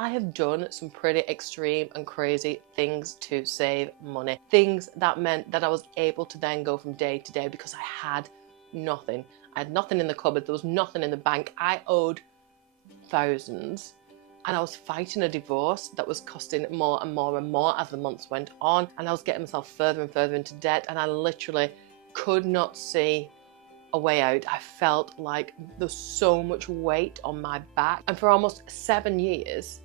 I have done some pretty extreme and crazy things to save money. Things that meant that I was able to then go from day to day because I had nothing. I had nothing in the cupboard, there was nothing in the bank. I owed thousands. And I was fighting a divorce that was costing more and more and more as the months went on. And I was getting myself further and further into debt. And I literally could not see a way out. I felt like there's so much weight on my back. And for almost 7 years,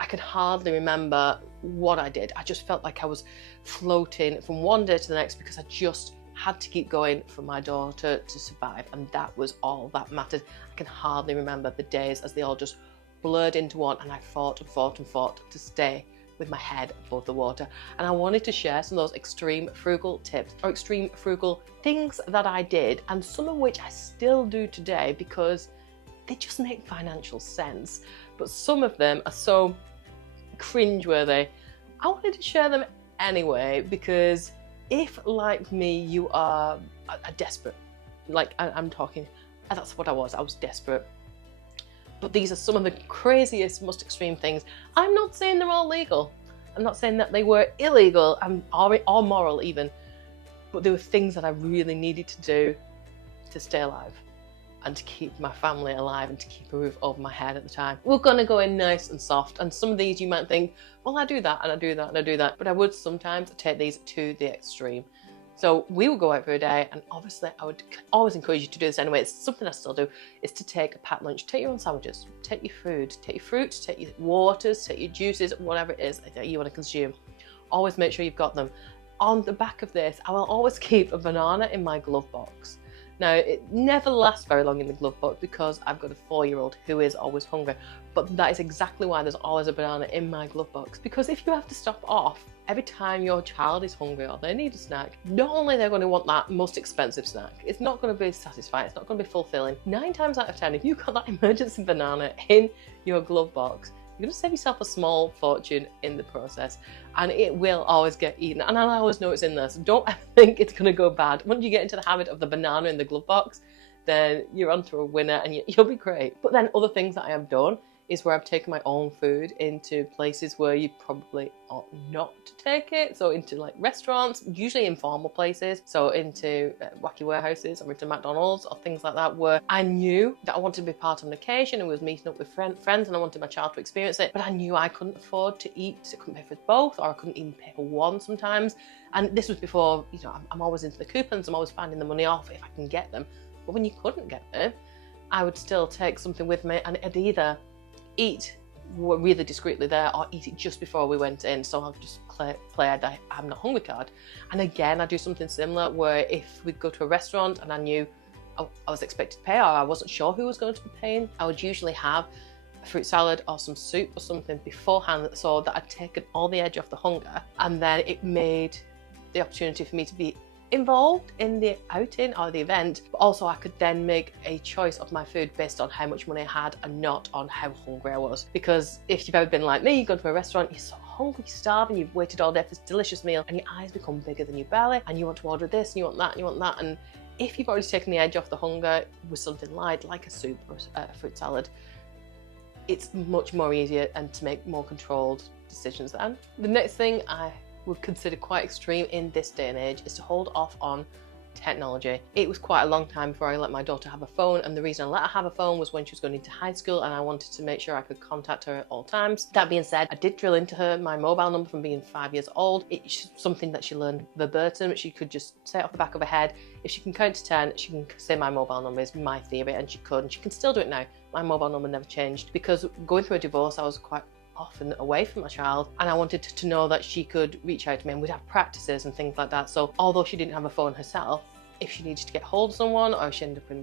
I could hardly remember what I did. I just felt like I was floating from one day to the next because I just had to keep going for my daughter to survive. And that was all that mattered. I can hardly remember the days as they all just blurred into one, and I fought and fought and fought to stay with my head above the water. And I wanted to share some of those extreme frugal tips or extreme frugal things that I did, and some of which I still do today because they just make financial sense. But some of them are so cringeworthy. I wanted to share them anyway because if, like me, you are a desperate, like I'm talking, that's what I was desperate. But these are some of the craziest, most extreme things. I'm not saying they're all legal. I'm not saying that they were illegal or moral even. But there were things that I really needed to do to stay alive and to keep my family alive and to keep a roof over my head at the time. We're gonna go in nice and soft. And some of these you might think, well, I do that and I do that and I do that. But I would sometimes take these to the extreme. So we would go out for a day, and obviously I would always encourage you to do this anyway. It's something I still do, is to take a packed lunch. Take your own sandwiches, take your food, take your fruit, take your waters, take your juices, whatever it is that you want to consume. Always make sure you've got them. On the back of this, I will always keep a banana in my glove box. Now, it never lasts very long in the glove box because I've got a 4-year-old who is always hungry, but that is exactly why there's always a banana in my glove box. Because if you have to stop off every time your child is hungry or they need a snack, not only they're going to want that most expensive snack, it's not going to be satisfying, it's not going to be fulfilling. 9 times out of 10, if you've got that emergency banana in your glove box, you're going to save yourself a small fortune in the process, and it will always get eaten. And I always know it's in there, so don't ever think it's going to go bad. Once you get into the habit of the banana in the glove box, then you're onto a winner and you'll be great. But then other things that I have done is where I've taken my own food into places where you probably ought not to take it. So into like restaurants, usually informal places. So into wacky warehouses or into McDonald's or things like that, where I knew that I wanted to be part of an occasion and was meeting up with friends and I wanted my child to experience it. But I knew I couldn't afford to eat, I couldn't pay for both, or I couldn't even pay for one sometimes. And this was before, you know, I'm always into the coupons, I'm always finding the money off if I can get them. But when you couldn't get them, I would still take something with me, and I'd either eat really discreetly there or eat it just before we went in. So I'll just play a I'm not hungry card. And again, I do something similar where if we'd go to a restaurant and I knew I was expected to pay or I wasn't sure who was going to be paying, I would usually have a fruit salad or some soup or something beforehand so that I'd taken all the edge off the hunger, and then it made the opportunity for me to be involved in the outing or the event, but also I could then make a choice of my food based on how much money I had and not on how hungry I was. Because if you've ever been like me, you go to a restaurant, you're so hungry, you're starving, you've waited all day for this delicious meal, and your eyes become bigger than your belly, and you want to order this, and you want that, and you want that. And if you've already taken the edge off the hunger with something light, like a soup or a fruit salad, it's much more easier and to make more controlled decisions then. The next thing I would consider quite extreme in this day and age is to hold off on technology. It was quite a long time before I let my daughter have a phone, and the reason I let her have a phone was when she was going into high school and I wanted to make sure I could contact her at all times. That being said, I did drill into her my mobile number from being 5 years old. It's something that she learned verbatim. She could just say it off the back of her head. If she can count to 10, she can say my mobile number is my theory, and she could, and she can still do it now. My mobile number never changed because going through a divorce, I was quite often away from my child, and I wanted to know that she could reach out to me, and we'd have practices and things like that. So although she didn't have a phone herself, if she needed to get hold of someone or she ended up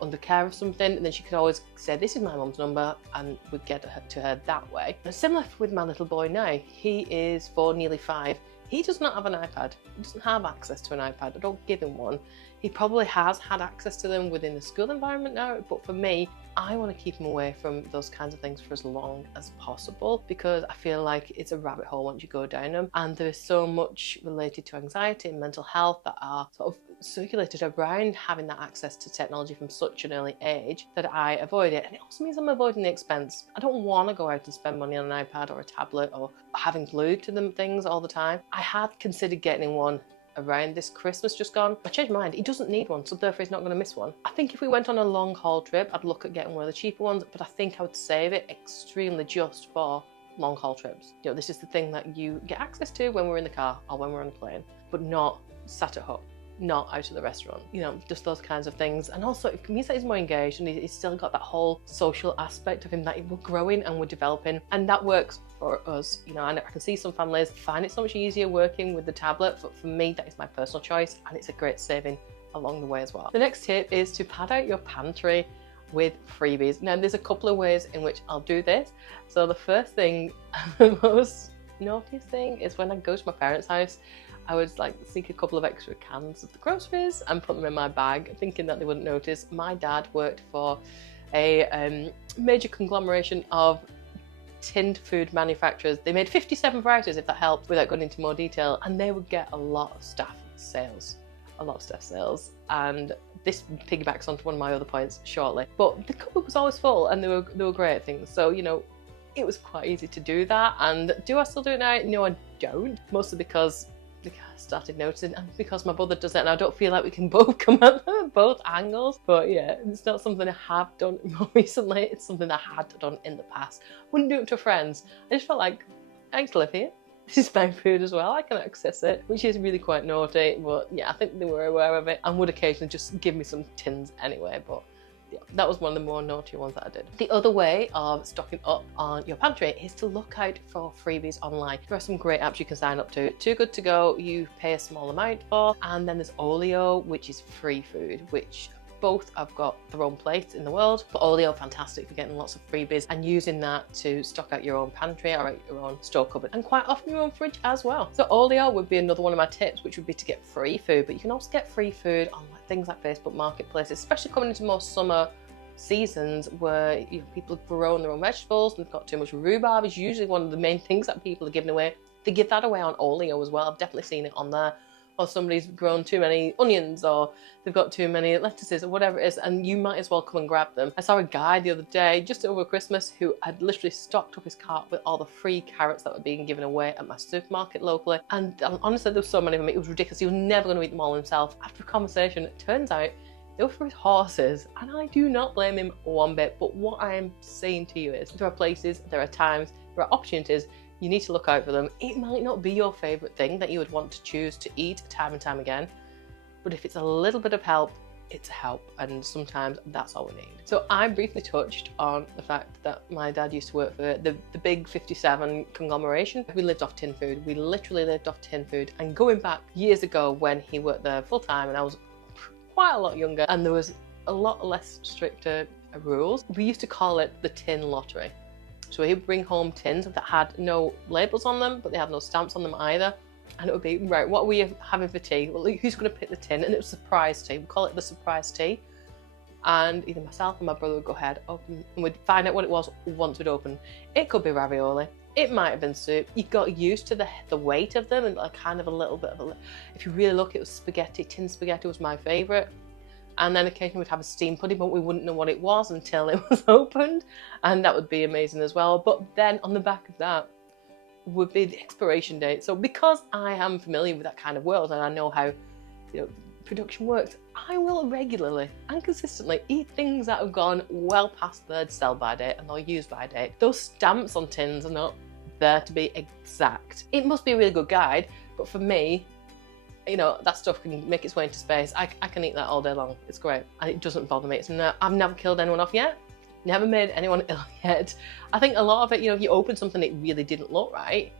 under care of something, then she could always say, this is my mum's number, and we'd get to her that way. And similar with my little boy now. He is 4, nearly 5. He does not have an iPad. He doesn't have access to an iPad. I don't give him one. He probably has had access to them within the school environment now, but for me, I want to keep him away from those kinds of things for as long as possible, because I feel like it's a rabbit hole once you go down them, and there's so much related to anxiety and mental health that are sort of circulated around having that access to technology from such an early age that I avoid it. And it also means I'm avoiding the expense. I don't want to go out and spend money on an iPad or a tablet or having glued to them things all the time. I had considered getting one around this Christmas just gone. I changed my mind. He doesn't need one, so therefore he's not going to miss one. I think if we went on a long haul trip, I'd look at getting one of the cheaper ones, but I think I would save it extremely just for long haul trips. You know, this is the thing that you get access to when we're in the car or when we're on a plane, but not sat at home, not out of the restaurant, you know, just those kinds of things. And also it means that he's more engaged and he's still got that whole social aspect of him that we're growing and we're developing, and that works for us. You know, and I can see some families find it so much easier working with the tablet, but for me that is my personal choice, and it's a great saving along the way as well. The next tip is to pad out your pantry with freebies. Now there's a couple of ways in which I'll do this. So the first thing, the most naughtiest thing, is when I go to my parents' house, I would like sneak a couple of extra cans of the groceries and put them in my bag, thinking that they wouldn't notice. My dad worked for a major conglomeration of tinned food manufacturers. They made 57 varieties, if that helps, without going into more detail, and they would get a lot of staff sales. And this piggybacks onto one of my other points shortly. But the cupboard was always full, and they were great at things. So, you know, it was quite easy to do that. And do I still do it now? No, I don't. Mostly because I started noticing, and because my brother does it, and I don't feel like we can both come at both angles. But yeah, it's not something I have done more recently. It's something I had done in the past. Wouldn't do it to friends. I just felt like, I used to live here. This is my food as well, I can access it, which is really quite naughty, but yeah, I think they were aware of it and would occasionally just give me some tins anyway. But yeah, that was one of the more naughty ones that I did. The other way of stocking up on your pantry is to look out for freebies online. There are some great apps you can sign up to. Too Good To Go, you pay a small amount for, and then there's Olio, which is free food, which both have got their own place in the world. But Olio, fantastic for getting lots of freebies and using that to stock out your own pantry or your own store cupboard, and quite often your own fridge as well. So Olio would be another one of my tips, which would be to get free food. But you can also get free food on things like Facebook Marketplace, especially coming into more summer seasons where people have grown their own vegetables and they've got too much rhubarb. Is usually one of the main things that people are giving away. They give that away on Olio as well. I've definitely seen it on there. Or somebody's grown too many onions, or they've got too many lettuces, or whatever it is, and you might as well come and grab them. I saw a guy the other day, just over Christmas, who had literally stocked up his cart with all the free carrots that were being given away at my supermarket locally. And honestly, there were so many of them, it was ridiculous. He was never going to eat them all himself. After a conversation, it turns out they were for his horses, and I do not blame him one bit. But what I am saying to you is, there are places, there are times, there are opportunities. You need to look out for them. It might not be your favourite thing that you would want to choose to eat time and time again, but if it's a little bit of help, it's a help, and sometimes that's all we need. So I briefly touched on the fact that my dad used to work for the big 57 conglomeration. We lived off tin food. We literally lived off tin food. And going back years ago when he worked there full time and I was quite a lot younger and there was a lot less stricter rules, we used to call it the tin lottery. So he'd bring home tins that had no labels on them, but they had no stamps on them either. And it would be, right, what are we having for tea? Well, who's going to pick the tin? And it was surprise tea. We call it the surprise tea. And either myself or my brother would go ahead, open, and we'd find out what it was once we'd open. It could be ravioli. It might have been soup. You got used to the weight of them and like kind of a little bit of if you really look, it was spaghetti. Tin spaghetti was my favourite. And then occasionally we'd have a steamed pudding, but we wouldn't know what it was until it was opened. And that would be amazing as well. But then on the back of that would be the expiration date. So because I am familiar with that kind of world and I know how production works, I will regularly and consistently eat things that have gone well past their sell-by date and their use-by date. Those stamps on tins are not there to be exact. It must be a really good guide, but for me, that stuff can make its way into space. I can eat that all day long. It's great. And it doesn't bother me. I've never killed anyone off yet. Never made anyone ill yet. I think a lot of it, if you open something that really didn't look right,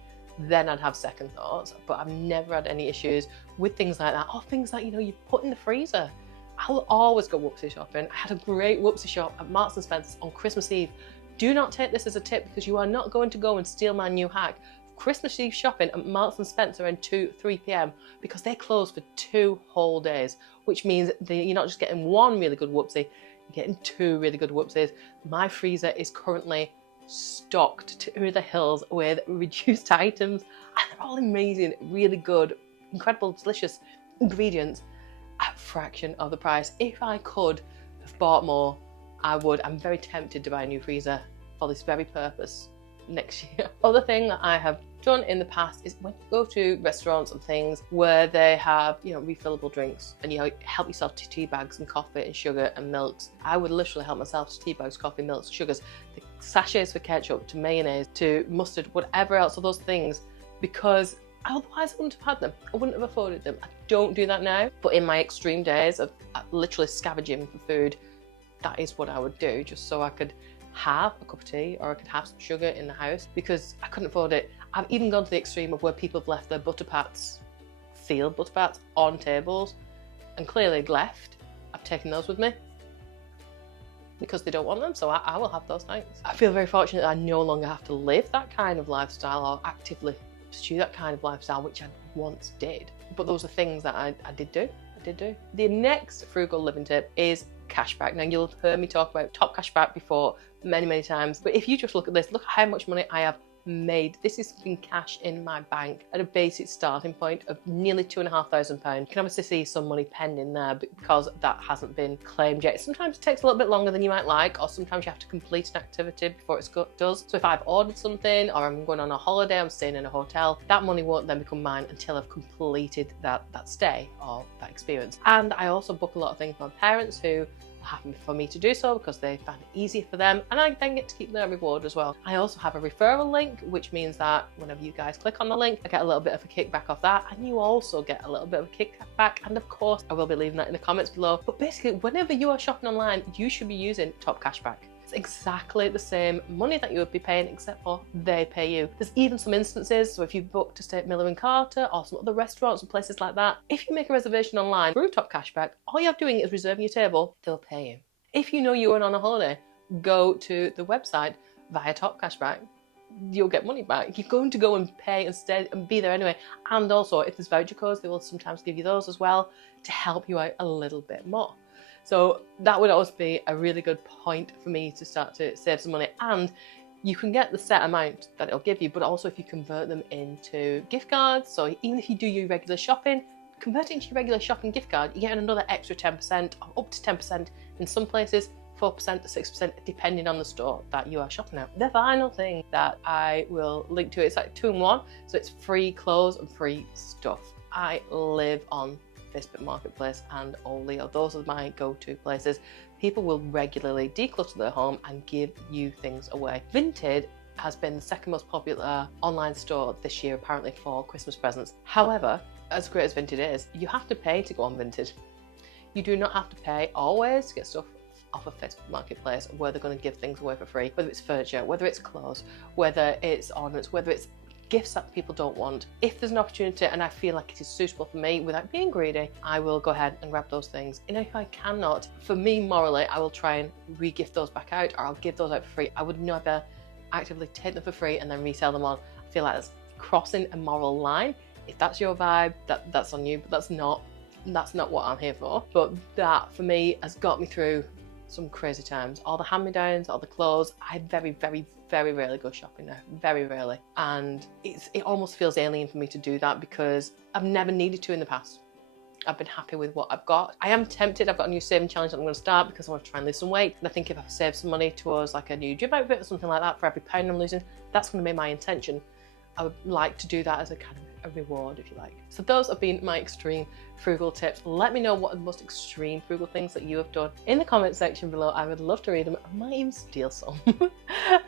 then I'd have second thoughts. But I've never had any issues with things like that. Or things that, you put in the freezer. I will always go whoopsie shopping. I had a great whoopsie shop at Marks and Spencer's on Christmas Eve. Do not take this as a tip, because you are not going to go and steal my new hack. Christmas Eve shopping at Marks and Spencer around 2-3 p.m. because they close for 2 whole days, which means you're not just getting one really good whoopsie, you're getting 2 really good whoopsies. My freezer is currently stocked to the hills with reduced items, and they're all amazing, really good, incredible, delicious ingredients at fraction of the price. If I could have bought more, I would. I'm very tempted to buy a new freezer for this very purpose next year. Other thing that I have done in the past is when you go to restaurants and things where they have, you know, refillable drinks and you help yourself to tea bags and coffee and sugar and milks. I would literally help myself to tea bags, coffee, milks, sugars, the sachets for ketchup, to mayonnaise, to mustard, whatever else of those things, because otherwise I wouldn't have had them. I wouldn't have afforded them. I don't do that now, but in my extreme days of literally scavenging for food, that is what I would do, just so I could have a cup of tea or I could have some sugar in the house, because I couldn't afford it. I've even gone to the extreme of where people have left their butter pats, sealed butter pats, on tables and clearly left. I've taken those with me because they don't want them, so I will have those, thanks. I feel very fortunate that I no longer have to live that kind of lifestyle or actively pursue that kind of lifestyle, which I once did. But those are things that I did do. The next frugal living tip is cashback. Now, you'll have heard me talk about top cashback before many times, but if you just look at this, look at how much money I have made. This is in cash in my bank at a basic starting point of nearly £2,500. You can obviously see some money pending there because that hasn't been claimed yet. Sometimes it takes a little bit longer than you might like, or sometimes you have to complete an activity before it does. So if I've ordered something or I'm going on a holiday, I'm staying in a hotel, that money won't then become mine until I've completed that stay or that experience. And I also book a lot of things for my parents who happen for me to do so because they find it easier for them, and I then get to keep their reward as well. I also have a referral link, which means that whenever you guys click on the link, I get a little bit of a kickback off that, and you also get a little bit of a kickback, and of course I will be leaving that in the comments below. But basically, whenever you are shopping online, you should be using top cashback. It's exactly the same money that you would be paying, except for they pay you. There's even some instances, so if you book to stay at Miller & Carter or some other restaurants and places like that, if you make a reservation online through top cashback, all you're doing is reserving your table, they'll pay you. If you know you're going on a holiday, go to the website via top cashback, you'll get money back. You're going to go and pay and stay and be there anyway. And also, if there's voucher codes, they will sometimes give you those as well to help you out a little bit more. So that would always be a really good point for me to start to save some money. And you can get the set amount that it'll give you, but also if you convert them into gift cards. So even if you do your regular shopping, convert it into your regular shopping gift card, you get another extra 10% or up to 10% in some places, 4% to 6% depending on the store that you are shopping at. The final thing that I will link to, it's like 2-in-1, so it's free clothes and free stuff. I live on Facebook Marketplace and Olio. Those are my go-to places. People will regularly declutter their home and give you things away. Vinted has been the second most popular online store this year, apparently, for Christmas presents. However, as great as Vinted is, you have to pay to go on Vinted. You do not have to pay always to get stuff off of Facebook Marketplace where they're going to give things away for free, whether it's furniture, whether it's clothes, whether it's ornaments, whether it's gifts that people don't want. If there's an opportunity and I feel like it is suitable for me without being greedy, I will go ahead and grab those things. And if I cannot, for me morally, I will try and re-gift those back out, or I'll give those out for free. I would never actively take them for free and then resell them on. I feel like that's crossing a moral line. If that's your vibe, that's on you, but that's not what I'm here for. But that for me has got me through some crazy times. All the hand-me-downs, all the clothes, I very rarely go shopping now, very rarely. And it almost feels alien for me to do that because I've never needed to in the past. I've been happy with what I've got. I am tempted, I've got a new saving challenge that I'm going to start because I want to try and lose some weight. And I think if I save some money towards like a new gym outfit or something like that for every pound I'm losing, that's going to be my intention. I would like to do that as a kind of a reward, if you like. So those have been my extreme frugal tips. Let me know what are the most extreme frugal things that you have done in the comment section below. I would love to read them. I might even steal some.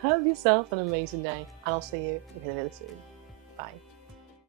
Have yourself an amazing day, and I'll see you really soon. Bye.